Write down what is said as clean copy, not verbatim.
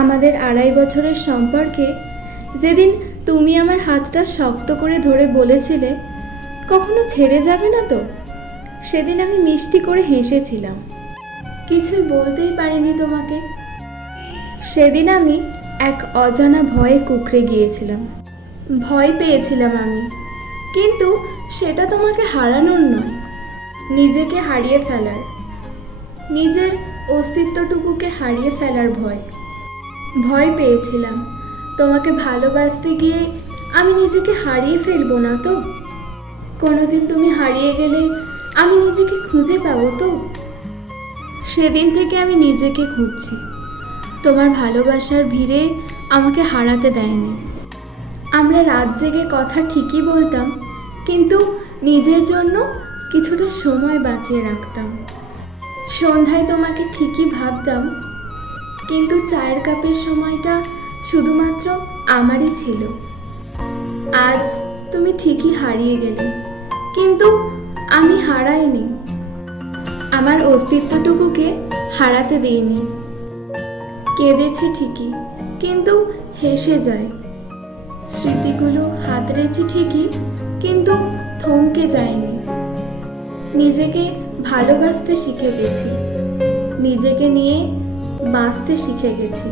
আমাদের 2.5 বছরের সম্পর্কে যেদিন তুমি আমার হাতটা শক্ত করে ধরে বলেছিলে কখনো ছেড়ে যাবে না তো, সেদিন আমি মিষ্টি করে হেসেছিলাম, কিছুই বলতেই পারিনি তোমাকে। সেদিন আমি এক অজানা ভয়ে কুঁকড়ে গিয়েছিলাম। ভয় পেয়েছিলাম আমি, কিন্তু সেটা তোমাকে হারানোর নয়, নিজেকে হারিয়ে ফেলার, নিজের অস্তিত্বটুকুকে হারিয়ে ফেলার ভয়। ভয় পেয়েছিলাম তোমাকে ভালোবাসতে গিয়ে আমি নিজেকে হারিয়ে ফেলবো না তো, কোনোদিন তুমি হারিয়ে গেলে আমি নিজেকে খুঁজে পাবো তো। সেদিন থেকে আমি নিজেকে খুঁজছি, তোমার ভালোবাসার ভিড়ে আমাকে হারাতে দেয়নি। আমরা রাত জেগে কথা ঠিকই বলতাম, কিন্তু নিজের জন্য কিছুটা সময় বাঁচিয়ে রাখতাম। সন্ধ্যায় তোমাকে ঠিকই ভাবতাম, কিন্তু চায়ের কাপের সময়টা শুধুমাত্র আমারই ছিল। আজ তুমি ঠিকই হারিয়ে গেলে, কিন্তু আমি হারাইনি, আমার অস্তিত্বটুকুকে হারাতে দিইনি। কেঁদেছি ঠিকই, কিন্তু হেসে যায়। স্মৃতিগুলো হাতড়েছি ঠিকই, কিন্তু থমকে যায়নি। নিজেকে ভালোবাসতে শিখে গেছি, নিজেকে নিয়ে বাঁচতে শিখে গেছি।